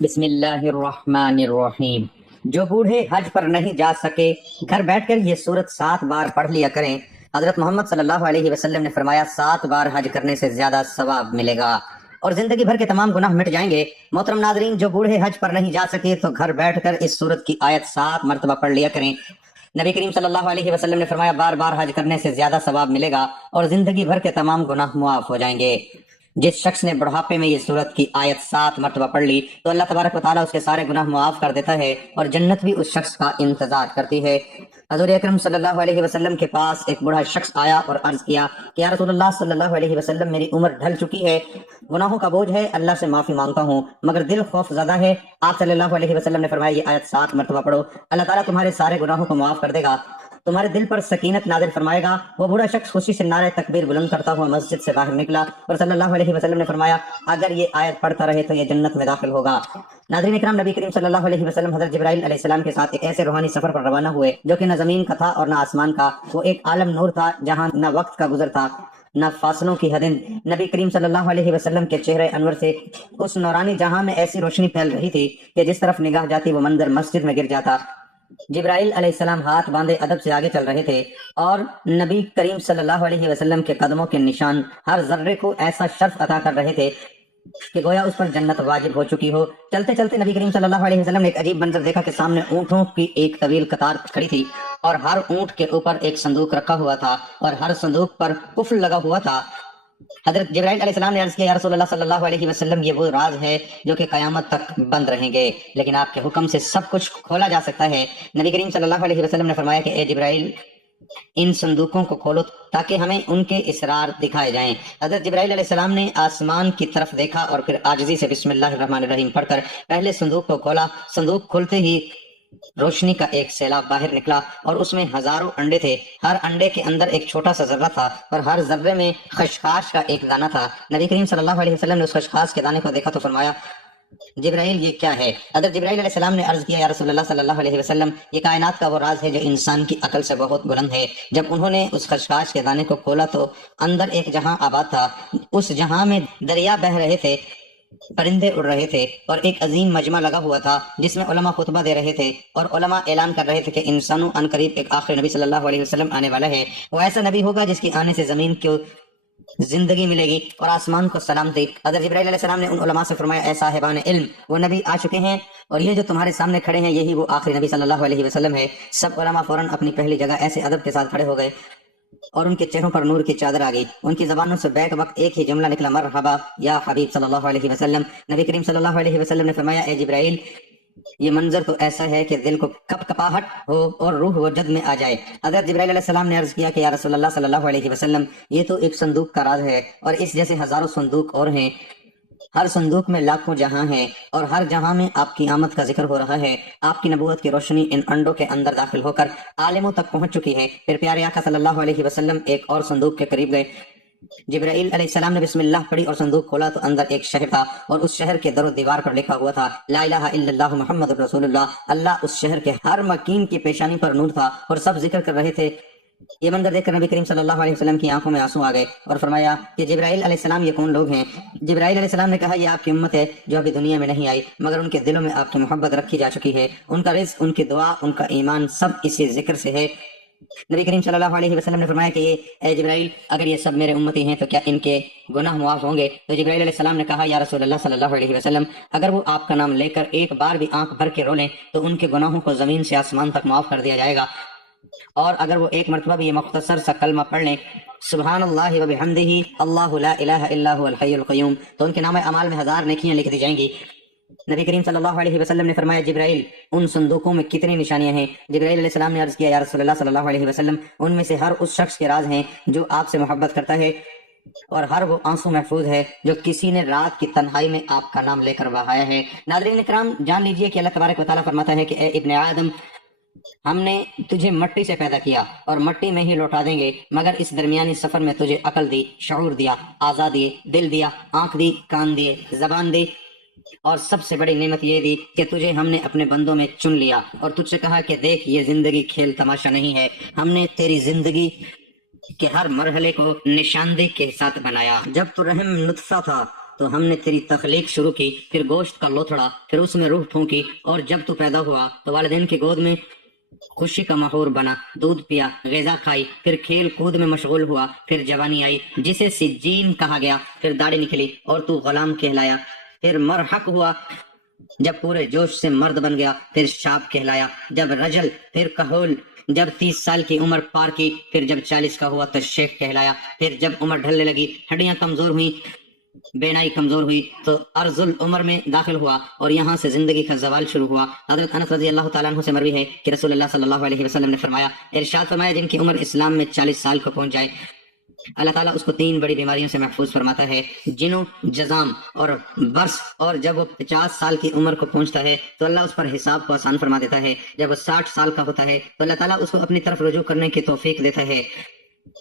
بسم اللہ الرحمن الرحیم۔ جو بوڑھے حج پر نہیں جا سکے گھر بیٹھ کر یہ سورت 7 بار پڑھ لیا کریں۔ حضرت محمد صلی اللہ علیہ وسلم نے فرمایا 7 بار حج کرنے سے زیادہ ثواب ملے گا اور زندگی بھر کے تمام گناہ مٹ جائیں گے۔ محترم ناظرین، جو بوڑھے حج پر نہیں جا سکے تو گھر بیٹھ کر اس سورت کی آیت 7 مرتبہ پڑھ لیا کریں۔ نبی کریم صلی اللہ علیہ وسلم نے فرمایا بار بار حج کرنے سے زیادہ ثواب ملے گا اور زندگی بھر کے تمام گناہ معاف ہو جائیں گے۔ جس شخص نے بڑھاپے میں یہ سورت کی آیت 7 مرتبہ پڑھ لی تو اللہ تبارک و تعالیٰ اس کے سارے گناہ معاف کر دیتا ہے اور جنت بھی اس شخص کا انتظار کرتی ہے۔ حضور اکرم صلی اللہ علیہ وسلم کے پاس ایک بوڑھا شخص آیا اور عرض کیا کہ یا رسول اللہ صلی اللہ علیہ وسلم، میری عمر ڈھل چکی ہے، گناہوں کا بوجھ ہے، اللہ سے معافی مانگتا ہوں مگر دل خوف زدہ ہے۔ آپ صلی اللہ علیہ وسلم نے فرمایا یہ آیت 7 مرتبہ پڑھو، اللہ تعالیٰ تمہارے سارے گناہوں کو معاف کر دے گا، تمہارے دل پر سکینت نازل فرمائے گا۔ وہ بوڑھا شخص خوشی سے نعرہ تکبیر بلند کرتا ہوا مسجد سے باہر نکلا اور صلی اللہ علیہ وسلم نے فرمایا اگر یہ آیت پڑھتا رہے تو یہ جنت میں داخل ہوگا۔ ناظرین اکرام، نبی کریم صلی اللہ علیہ وسلم حضرت جبرائیل علیہ السلام کے ساتھ ایک ایسے روحانی سفر پر روانہ ہوئے جو کہ نہ زمین کا تھا اور نہ آسمان کا۔ وہ ایک عالم نور تھا جہاں نہ وقت کا گزر تھا نہ فاصلوں کی حدیں۔ نبی کریم صلی اللہ علیہ وسلم کے چہرے انور سے اس نورانی جہاں میں ایسی روشنی پھیل رہی تھی کہ جس طرف نگاہ جاتی وہ منظر مسجد میں گر جاتا۔ جبرائیل علیہ السلام ہاتھ باندھے ادب سے آگے چل رہے تھے اور نبی کریم صلی اللہ علیہ وسلم کے قدموں کے نشان ہر ذرے کو ایسا شرف عطا کر رہے تھے کہ گویا اس پر جنت واجب ہو چکی ہو۔ چلتے چلتے نبی کریم صلی اللہ علیہ وسلم نے ایک عجیب منظر دیکھا کہ سامنے اونٹوں کی ایک طویل قطار کھڑی تھی اور ہر اونٹ کے اوپر ایک صندوق رکھا ہوا تھا اور ہر صندوق پر قفل لگا ہوا تھا۔ حضرت جبرائیل علیہ السلام نے عرض کیا یا رسول اللہ صلی اللہ علیہ وسلم، یہ وہ راز ہے جو کہ قیامت تک بند رہیں گے لیکن آپ کے حکم سے سب کچھ کھولا جا سکتا ہے۔ نبی کریم صلی اللہ علیہ وسلم نے فرمایا کہ اے جبرائیل، ان صندوقوں کو کھولو تاکہ ہمیں ان کے اسرار دکھائے جائیں۔ حضرت جبرائیل علیہ السلام نے آسمان کی طرف دیکھا اور پھر عاجزی سے بسم اللہ الرحمن الرحیم پڑھ کر پہلے صندوق کو کھولا۔ صندوق کھلتے ہی روشنی کا ایک سیلاب باہر نکلا اور اس میں ہزاروں انڈے تھے۔ ہر انڈے کے اندر ایک چھوٹا سا ذرہ تھا اور ہر ذرے میں خشخاش کا ایک دانہ تھا۔ نبی کریم صلی اللہ علیہ وسلم نے اس خشخاش کے دانے کو دیکھا تو فرمایا جبرائیل یہ کیا ہے؟ حضرت جبرائیل علیہ السلام نے عرض کیا یا رسول اللہ صلی اللہ علیہ وسلم، یہ کائنات کا وہ راز ہے جو انسان کی عقل سے بہت بلند ہے۔ جب انہوں نے اس خشخاش کے دانے کو کھولا تو اندر ایک جہاں آباد تھا، اس جہاں میں دریا بہہ رہے تھے، پرندے اڑ رہے تھے اور ایک عظیم مجمع لگا ہوا تھا جس میں علماء خطبہ دے رہے تھے اور علماء اعلان کر رہے تھے کہ انسانوں ان قریب ایک آخری نبی صلی اللہ علیہ وسلم آنے والا ہے۔ وہ ایسا نبی ہوگا جس کے آنے سے زمین کو زندگی ملے گی اور آسمان کو سلامتی۔ حضرت جبرائیل علیہ السلام نے ان علماء سے فرمایا اے صاحبان علم، وہ نبی آ چکے ہیں اور یہ جو تمہارے سامنے کھڑے ہیں یہی وہ آخری نبی صلی اللہ علیہ وسلم ہے۔ سب علماء فوراً اپنی پہلی جگہ ایسے ادب کے ساتھ کھڑے ہو گئے اور ان کے چہروں پر نور کی چادر آ گئی۔ ان کی زبانوں سے بیک وقت ایک ہی جملہ نکلا، مرحبا یا حبیب صلی اللہ علیہ وسلم۔ نبی کریم صلی اللہ علیہ وسلم نے فرمایا اے جبرائیل، یہ منظر تو ایسا ہے کہ دل کو کپ کپاہٹ ہو اور روح وجد میں آ جائے۔ حضرت جبرائیل علیہ السلام نے عرض کیا کہ یا رسول اللہ صلی اللہ علیہ وسلم، یہ تو ایک صندوق کا راز ہے اور اس جیسے ہزاروں صندوق اور ہیں، ہر صندوق میں لاکھوں جہاں ہیں اور ہر جہاں میں آپ کی آمد کا ذکر ہو رہا ہے۔ آپ کی نبوت کی روشنی ان انڈوں کے اندر داخل ہو کر عالموں تک پہنچ چکی ہے۔ پھر پیارے آقا صلی اللہ علیہ وسلم ایک اور صندوق کے قریب گئے۔ جبرائیل علیہ السلام نے بسم اللہ پڑھی اور صندوق کھولا تو اندر ایک شہر تھا اور اس شہر کے در و دیوار پر لکھا ہوا تھا لا الہ الا اللہ محمد رسول اللہ۔ اللہ اس شہر کے ہر مکین کی پیشانی پر نور تھا اور سب ذکر کر رہے تھے۔ یہ منظر دیکھ کر نبی کریم صلی اللہ علیہ وسلم کی آنکھوں میں آنسو آ گئے اور فرمایا کہ جبرائیل علیہ السلام یہ کون لوگ ہیں؟ جبرائیل علیہ السلام نے کہا یہ آپ کی امت ہے جو ابھی دنیا میں نہیں آئی مگر ان کے دلوں میں آپ کی محبت رکھی جا چکی ہے۔ ان کا رزق، ان کی دعا، ان کا ایمان سب اسی ذکر سے ہے۔ نبی کریم صلی اللہ علیہ وسلم نے فرمایا کہ اے جبرائیل، اگر یہ سب میرے امتی ہیں تو کیا ان کے گناہ معاف ہوں گے؟ تو جبرائیل علیہ السلام نے کہا یا رسول اللہ صلی اللہ علیہ وسلم، اگر وہ آپ کا نام لے کر ایک بار بھی آنکھ بھر کے رو لیں تو ان کے گناہوں کو زمین سے آسمان تک معاف کر دیا جائے گا، اور اگر وہ ایک مرتبہ بھی یہ مختصر سا کلمہ پڑھ لیں سبحان اللہ و بحمدہ اللہ لا الہ الا هو الحی القیوم، تو ان کے نام اعمال میں 1000 نیکیاں لکھ دی جائیں گی۔ نبی کریم صلی اللہ علیہ وسلم نے فرمایا جبرائیل، ان صندوقوں میں کتنی نشانیاں ہیں؟ جبرائیل علیہ السلام نے عرض کیا یا رسول اللہ صلی اللہ علیہ وسلم، ان میں سے ہر اس شخص کے راز ہیں جو آپ سے محبت کرتا ہے اور ہر وہ آنسو محفوظ ہے جو کسی نے رات کی تنہائی میں آپ کا نام لے کر بہایا ہے۔ ناظرین اکرام، جان لیجئے کہ اللہ تبارک و تعالیٰ فرماتا ہے کہ اے ابن آدم، ہم نے تجھے مٹی سے پیدا کیا اور مٹی میں ہی لوٹا دیں گے، مگر اس درمیانی سفر میں تجھے عقل دی، شعور دیا، آزاد دیے، دل دیا، آنکھ دی، کان دیے، زبان دی، اور سب سے بڑی نعمت یہ دی کہ تجھے ہم نے اپنے بندوں میں چن لیا اور تجھ سے کہا کہ دیکھ یہ زندگی کھیل تماشا نہیں ہے، ہم نے تیری زندگی کے ہر مرحلے کو نشاندہی کے ساتھ بنایا۔ جب تو رحم نطفہ تھا تو ہم نے تیری تخلیق شروع کی، پھر گوشت کا لوتھڑا، پھر اس میں روح پھونکی، اور جب تو پیدا ہوا تو والدین کی گود میں خوشی کا محور بنا، دودھ پیا، غذا کھائی، پھر کھیل کود میں مشغول ہوا، پھر جوانی آئی جسے سجین کہا گیا، پھر داڑھی نکلی اور تو غلام کہلایا، پھر مرحق ہوا جب پورے جوش سے مرد بن گیا، پھر شاب کہلایا، جب رجل، پھر کہول، جب 30 سال کی عمر پار کی، پھر جب 40 کا ہوا تو شیخ کہلایا، پھر جب عمر ڈھلنے لگی، ہڈیاں کمزور ہوئی، بینائی کمزور ہوئی تو ارض العمر میں داخل ہوا اور یہاں سے زندگی کا زوال شروع ہوا۔ حضرت انس رضی اللہ تعالیٰ عنہ سے مروی ہے کہ رسول اللہ صلی اللہ علیہ وسلم نے فرمایا، ارشاد فرمایا، جن کی عمر اسلام میں 40 سال کو پہنچ جائے اللہ تعالیٰ اس کو 3 بڑی بیماریوں سے محفوظ فرماتا ہے، جنوں، جزام اور برس، اور جب وہ 50 سال کی عمر کو پہنچتا ہے تو اللہ اس پر حساب کو آسان فرما دیتا ہے، جب وہ 60 سال کا ہوتا ہے تو اللہ تعالیٰ اس کو اپنی طرف رجوع کرنے کی توفیق دیتا ہے،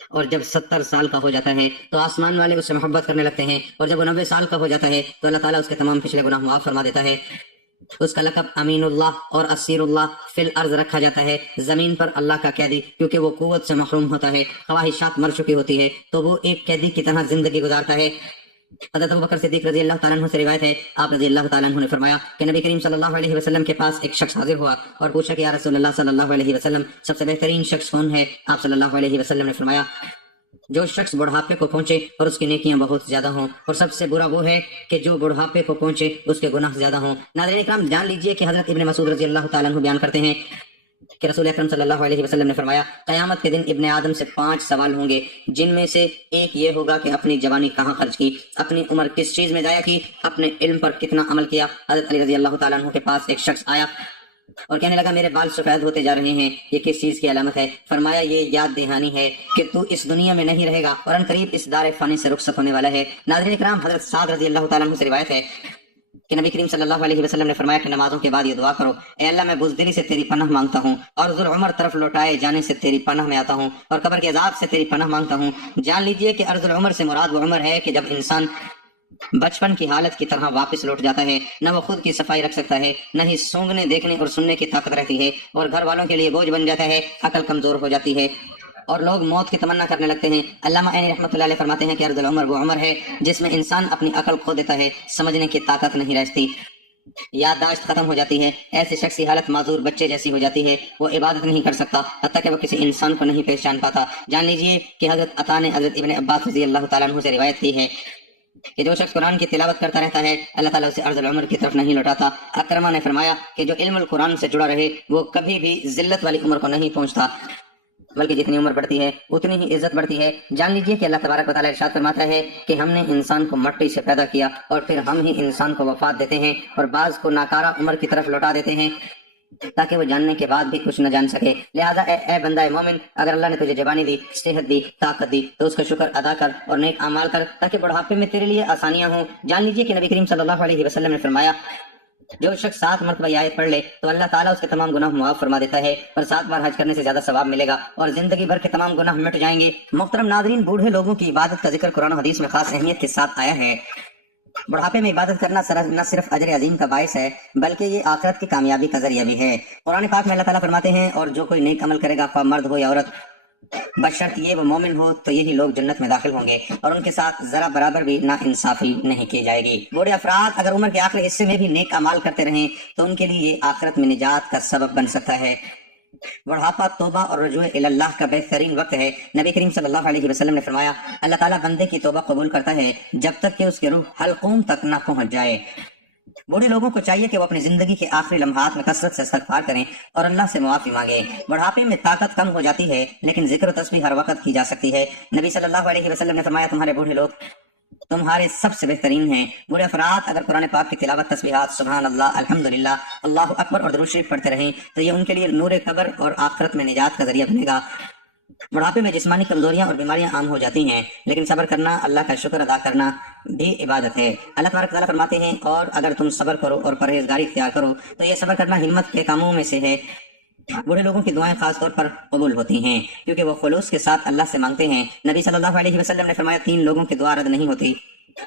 اور جب 70 سال کا ہو جاتا ہے تو آسمان والے اس سے محبت کرنے لگتے ہیں، اور جب وہ 90 سال کا ہو جاتا ہے تو اللہ تعالیٰ اس کے تمام پچھلے گناہ معاف فرما دیتا ہے۔ اس کا لقب امین اللہ اور اسیر اللہ فی الارض رکھا جاتا ہے، زمین پر اللہ کا قیدی، کیونکہ وہ قوت سے محروم ہوتا ہے، خواہشات مر چکی ہوتی ہے تو وہ ایک قیدی کی طرح زندگی گزارتا ہے۔ حضرت ابوبکر صدیق رضی اللہ تعالیٰ عنہ سے روایت ہے، آپ رضی اللہ تعالیٰ عنہ نے فرمایا کہ نبی کریم صلی اللہ علیہ وسلم کے پاس ایک شخص حاضر ہوا اور پوچھا کہ یا رسول اللہ صلی اللہ علیہ وسلم، سب سے بہترین شخص کون ہے؟ آپ صلی اللہ علیہ وسلم نے فرمایا، جو شخص بڑھاپے کو پہنچے اور اس کی نیکیاں بہت زیادہ ہوں، اور سب سے برا وہ ہے کہ جو بڑھاپے کو پہنچے اس کے گناہ زیادہ ہوں۔ ناظرین اکرام، جان لیجئے کہ حضرت ابن مسعود رضی اللہ تعالیٰ عنہ بیان کرتے ہیں کہ رسول اکرم صلی اللہ علیہ وسلم نے فرمایا، قیامت کے دن ابن آدم سے 5 سوال ہوں گے، جن میں سے ایک یہ ہوگا کہ اپنی جوانی کہاں خرچ کی، اپنی عمر کس چیز میں ضائع کی، اپنے علم پر کتنا عمل کیا۔ حضرت علی رضی اللہ تعالیٰ عنہ کے پاس ایک شخص آیا اور کہنے لگا، میرے بال سفید ہوتے جا رہے ہیں، یہ کس چیز کی علامت ہے؟ فرمایا، یہ یاد دہانی ہے کہ تو اس دنیا میں نہیں رہے گا اور ان قریب اس دار فانی سے رخصت ہونے والا ہے۔ ناظرین اکرام، حضرت سعد رضی اللہ تعالیٰ عنہ سے روایت ہے کہ نبی کریم صلی اللہ علیہ وسلم نے فرمایا کہ نمازوں کے بعد یہ دعا کرو، اے اللہ میں بزدلی سے تیری پناہ مانگتا ہوں، اور ذوالعمر طرف لوٹائے جانے سے تیری پناہ میں آتا ہوں، اور قبر کے عذاب سے تیری پناہ مانگتا ہوں۔ جان لیجئے کہ ارض العمر سے مراد وہ عمر ہے کہ جب انسان بچپن کی حالت کی طرح واپس لوٹ جاتا ہے، نہ وہ خود کی صفائی رکھ سکتا ہے، نہ ہی سونگنے، دیکھنے اور سننے کی طاقت رہتی ہے، اور گھر والوں کے لیے بوجھ بن جاتا ہے، عقل کمزور ہو جاتی ہے اور لوگ موت کی تمنا کرنے لگتے ہیں۔ علامہ عینی رحمۃ اللہ علیہ فرماتے ہیں کہ ارض العمر وہ عمر ہے جس میں انسان اپنی عقل کھو دیتا ہے، سمجھنے کی طاقت نہیں رہتی، یادداشت ختم ہو جاتی ہے، ایسی شخص کی حالت معذور بچے جیسی ہو جاتی ہے، وہ عبادت نہیں کر سکتا، حتیٰ کہ وہ کسی انسان کو نہیں پہچان پاتا۔ جان لیجئے کہ حضرت عطا نے حضرت ابن عباس رضی اللہ تعالیٰ عنہ سے روایت کی ہے کہ جو شخص قرآن کی تلاوت کرتا رہتا ہے اللہ تعالیٰ اسے ارض العمر کی طرف نہیں لوٹاتا۔ اکرمہ نے فرمایا کہ جو علم القرآن سے جڑا رہے وہ کبھی بھی ذلت والی عمر کو نہیں پہنچتا، بلکہ جتنی عمر بڑھتی ہے اتنی ہی عزت بڑھتی ہے۔ جان لیجئے کہ اللہ تبارک و تعالیٰ ارشاد فرماتا ہے کہ ہم نے انسان کو مٹی سے پیدا کیا اور پھر ہم ہی انسان کو وفات دیتے ہیں اور بعض کو ناکارہ عمر کی طرف لوٹا دیتے ہیں تاکہ وہ جاننے کے بعد بھی کچھ نہ جان سکے۔ لہذا اے بندہ مومن، اگر اللہ نے تجھے جوانی دی، صحت دی، طاقت دی تو اس کا شکر ادا کر اور نیک اعمال کر تاکہ بڑھاپے میں تیرے لیے آسانیاں ہوں۔ جان لیجئے کہ نبی کریم صلی اللہ علیہ وسلم نے فرمایا، جو شخص 7 مرتبہ یہ آیت پڑھ لے تو اللہ تعالیٰ اس کے تمام گناہ معاف فرما دیتا ہے، اور 7 بار حج کرنے سے زیادہ ثواب ملے گا اور زندگی بھر کے تمام گناہ مٹ جائیں گے۔ محترم ناظرین، بوڑھے لوگوں کی عبادت کا ذکر قرآن و حدیث میں خاص اہمیت کے ساتھ آیا ہے۔ بڑھاپے میں عبادت کرنا نہ صرف اجر عظیم کا باعث ہے بلکہ یہ آخرت کی کامیابی کا ذریعہ بھی ہے۔ قرآن پاک میں اللہ تعالیٰ فرماتے ہیں، اور جو کوئی نیک عمل کرے گا، خواہ مرد ہو یا عورت، بشرط یہ وہ مومن ہو، تو یہی لوگ جنت میں داخل ہوں گے اور ان کے ساتھ ذرا برابر بھی نا انصافی نہیں کی جائے گی۔ بوڑھے افراد اگر عمر کے آخری حصے میں بھی نیک اعمال کرتے رہیں تو ان کے لیے یہ آخرت میں نجات کا سبب بن سکتا ہے۔ بڑھاپا توبہ اور رجوع الی اللہ کا بہترین وقت ہے۔ نبی کریم صلی اللہ علیہ وسلم نے فرمایا، اللہ تعالیٰ بندے کی توبہ قبول کرتا ہے جب تک کہ اس کی روح حلقوم تک نہ پہنچ جائے۔ بوڑھے لوگوں کو چاہیے کہ وہ اپنی زندگی کے آخری لمحات میں کثرت سے استغفار کریں اور اللہ سے معافی مانگیں۔ بڑھاپے میں طاقت کم ہو جاتی ہے لیکن ذکر و تسبیح ہر وقت کی جا سکتی ہے۔ نبی صلی اللہ علیہ وسلم نے فرمایا، تمہارے بوڑھے لوگ تمہارے سب سے بہترین ہیں۔ بوڑھے افراد اگر قرآن پاک کی تلاوت، تسبیحات، سبحان اللہ، الحمدللہ، اللہ اکبر اور درود شریف پڑھتے رہیں تو یہ ان کے لیے نور قبر اور آخرت میں نجات کا ذریعہ بنے گا۔ بڑھاپے میں جسمانی کمزوریاں اور بیماریاں عام ہو جاتی ہیں لیکن صبر کرنا، اللہ کا شکر ادا کرنا بھی عبادت ہے۔ اللہ تبارک تعالیٰ فرماتے ہیں، اور اگر تم صبر کرو اور پرہیزگاری اختیار کرو تو یہ صبر کرنا ہمت کے کاموں میں سے ہے۔ بوڑھے لوگوں کی دعائیں خاص طور پر قبول ہوتی ہیں کیونکہ وہ خلوص کے ساتھ اللہ سے مانگتے ہیں۔ نبی صلی اللہ علیہ وسلم نے فرمایا، 3 لوگوں کی دعا رد نہیں ہوتی،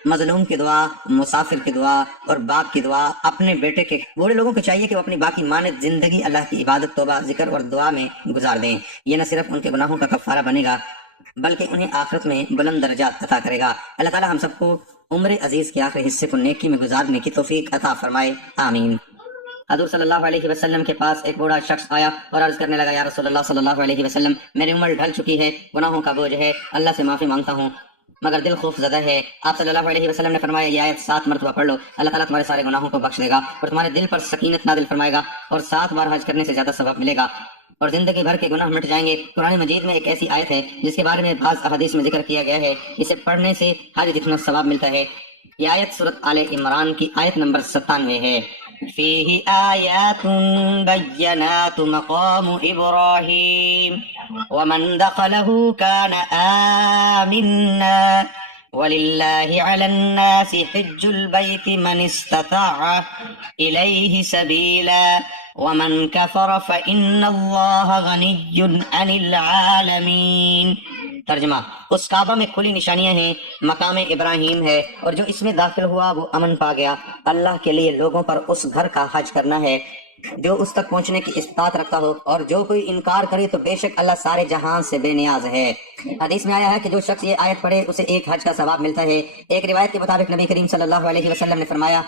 مظلوم کی دعا، مسافر کی دعا اور باپ کی دعا، اپنے بیٹے کے۔ بوڑھے لوگوں کو چاہیے کہ وہ اپنی باقی ماند زندگی اللہ کی عبادت، توبہ، ذکر اور دعا میں گزار دیں۔ یہ نہ صرف ان کے گناہوں کا کفارہ بنے گا بلکہ انہیں آخرت میں بلند درجات عطا کرے گا۔ اللہ تعالیٰ ہم سب کو عمر عزیز کے آخری حصے کو نیکی میں گزارنے کی توفیق عطا فرمائے، آمین۔ حضور صلی اللہ علیہ وسلم کے پاس ایک بوڑھا شخص آیا اور عرض کرنے لگا، یا رسول اللہ صلی اللہ علیہ وسلم، میری عمر ڈھل چکی ہے، گناہوں کا بوجھ ہے، اللہ سے معافی مانگتا ہوں مگر دل خوف زدہ ہے۔ آپ صلی اللہ علیہ وسلم نے فرمایا، یہ آیت 7 مرتبہ پڑھ لو، اللہ تعالیٰ تمہارے سارے گناہوں کو بخش دے گا اور تمہارے دل پر سکینت نازل فرمائے گا اور 7 بار حج کرنے سے زیادہ ثواب ملے گا اور زندگی بھر کے گناہ مٹ جائیں گے۔ قرآن مجید میں ایک ایسی آیت ہے جس کے بارے میں بعض احادیث میں ذکر کیا گیا ہے، اسے پڑھنے سے حج جتنا ثواب ملتا ہے۔ یہ آیت سورۃ آل عمران کی آیت نمبر 97 ہے۔ فیہ آیات بینات مقام ابراہیم ومن دخلہ کان آمنا وَلِلَّهِ عَلَى النَّاسِ حِجُّ الْبَيْتِ مَنِ اسْتَطَاعَ إِلَيْهِ سَبِيلًا وَمَنْ كَفَرَ فَإِنَّ اللَّهَ غَنِيٌّ عَنِ الْعَالَمِينَ۔ ترجمہ، اس کعبہ میں کھلی نشانیاں ہیں، مقام ابراہیم ہے، اور جو اس میں داخل ہوا وہ امن پا گیا۔ اللہ کے لیے لوگوں پر اس گھر کا حج کرنا ہے جو اس تک پہنچنے کی استطاعت رکھتا ہو، اور جو کوئی انکار کرے تو بے شک اللہ سارے جہان سے بے نیاز ہے۔ حدیث میں آیا ہے کہ جو شخص یہ آیت پڑھے اسے ایک حج کا ثواب ملتا ہے۔ ایک روایت کے مطابق نبی کریم صلی اللہ علیہ وسلم نے فرمایا،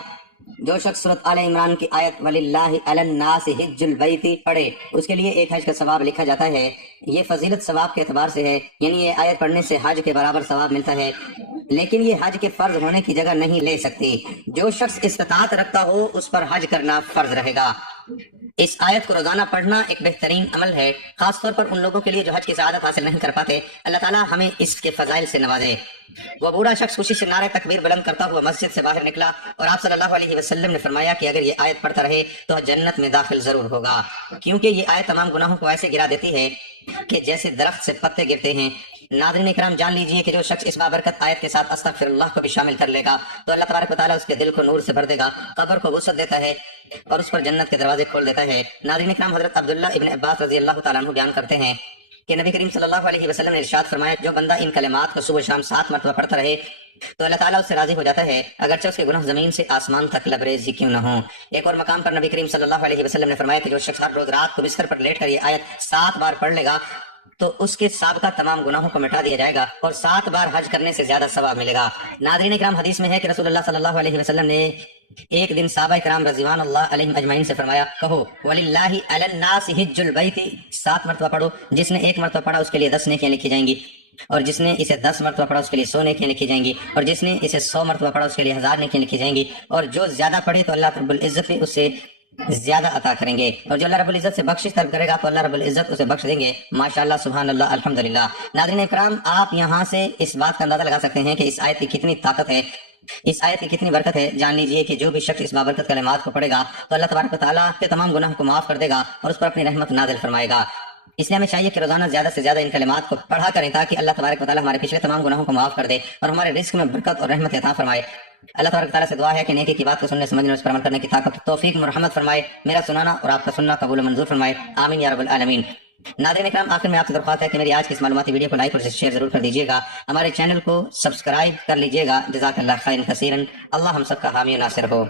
جو شخص سورۃ آل عمران کی آیت وَلِلَّهِ عَلَى النَّاسِ حِجُّ الْبَيْتِ پڑھے اس کے لیے ایک حج کا ثواب لکھا جاتا ہے۔ یہ فضیلت ثواب کے اعتبار سے ہے، یعنی یہ آیت پڑھنے سے حج کے برابر ثواب ملتا ہے، لیکن یہ حج کے فرض ہونے کی جگہ نہیں لے سکتی۔ جو شخص استطاعت رکھتا ہو اس پر حج کرنا فرض رہے گا۔ اس آیت کو روزانہ پڑھنا ایک بہترین عمل ہے، خاص طور پر ان لوگوں کے لیے جو حج کی سعادت حاصل نہیں کر پاتے۔ اللہ تعالیٰ ہمیں اس کے فضائل سے نوازے۔ وہ بوڑھا شخص خوشی سے نعرہ تکبیر بلند کرتا ہوا مسجد سے باہر نکلا اور آپ صلی اللہ علیہ وسلم نے فرمایا کہ اگر یہ آیت پڑھتا رہے تو جنت میں داخل ضرور ہوگا، کیونکہ یہ آیت تمام گناہوں کو ایسے گرا دیتی ہے کہ جیسے درخت سے پتے گرتے ہیں۔ ناظرین اکرام، جان لیجئے کہ جو شخص اس بابرکت آیت کے ساتھ استغفر اللہ کو بھی شامل کر لے گا تو اللہ تبارک و تعالیٰ اس کے دل کو نور سے بھر دے گا، قبر کو وسعت دیتا ہے اور اس پر جنت کے دروازے کھول دیتا ہے۔ ناظرین اکرام، حضرت عبداللہ ابن عباس رضی اللہ تعالیٰ عنہ بیان کرتے ہیں کہ نبی کریم صلی اللہ علیہ وسلم نے ارشاد فرمایا، جو بندہ ان کلمات کو صبح شام 7 مرتبہ پڑھتا رہے تو اللہ تعالیٰ اس سے راضی ہو جاتا ہے، اگرچہ اس کے گناہ زمین سے آسمان تک لبریز ہی کیوں نہ ہوں۔ ایک اور مقام پر نبی کریم صلی اللہ علیہ وسلم نے فرمایا کہ جو شخص ہر روز رات کو بستر پر لیٹ کر یہ آیت 7 بار پڑھ لے گا تو اس کے سابقہ تمام گناہوں کو مٹا دیا جائے گا اور 7 بار حج کرنے سے زیادہ ثواب ملے گا۔ ناظرین اکرام، حدیث میں ہے کہ رسول اللہ صلی اللہ علیہ وسلم نے ایک دن صحابہ کرام رضوان اللہ علیہم اجمعین سے فرمایا، کہو وَلِلَّهِ عَلَى النَّاسِ حِجُّ الْبَيْتِ 7 مرتبہ پڑھو، جس نے 1 مرتبہ پڑھا اس کے لیے 10 نیکیاں لکھی جائیں گی، اور جس نے اسے 10 مرتبہ پڑھا اس کے لیے 100 نیکیاں لکھی جائیں گی، اور جس نے اسے 100 مرتبہ پڑھا اس کے لیے 1000 نیکیاں لکھی جائیں گی، اور جو زیادہ پڑھے تو اللہ رب العزت بھی اس سے زیادہ عطا کریں گے، اور جو اللہ رب العزت سے بخشش طلب کرے گا تو اللہ رب العزت اسے بخش دیں گے۔ ماشاءاللہ، سبحان اللہ، الحمدللہ۔ ناظرین اکرام، آپ یہاں سے اس بات کا اندازہ لگا سکتے ہیں کہ اس آیت کی کتنی طاقت ہے، اس آیت کی کتنی برکت ہے۔ جان لیجئے کہ جو بھی شخص اس بابرکت کلمات کو پڑھے گا تو اللہ تبارک و تعالیٰ کے تمام گناہ کو معاف کر دے گا اور اس پر اپنی رحمت نازل فرمائے گا۔ اس لیے ہمیں چاہیے کہ روزانہ زیادہ سے زیادہ ان کلمات کو پڑھا کریں تاکہ اللہ تبارک و تعالیٰ ہمارے پچھلے تمام گناہوں کو معاف کر دے اور ہمارے رزق میں برکت اور رحمت عطا فرمائے۔ اللہ تبارک و تعالیٰ سے دعا ہے کہ نیکی کی بات کو سننے، سمجھنے اور اس پر عمل کرنے کی طاقت، توفیق، مرحمت فرمائے۔ میرا سنانا اور آپ کا سننا قبول و منظور فرمائے، آمین یا رب العالمین۔ ناظرین اکرام، آخر میں آپ سے درخواست ہے کہ میری آج کی اس معلوماتی ویڈیو کو لائک اور شیئر ضرور کر دیجیے گا، ہمارے چینل کو سبسکرائب کر لیجیے گا۔ جزاک اللہ خیر کثیرا، اللہ ہم سب کا حامی و ناصر ہو۔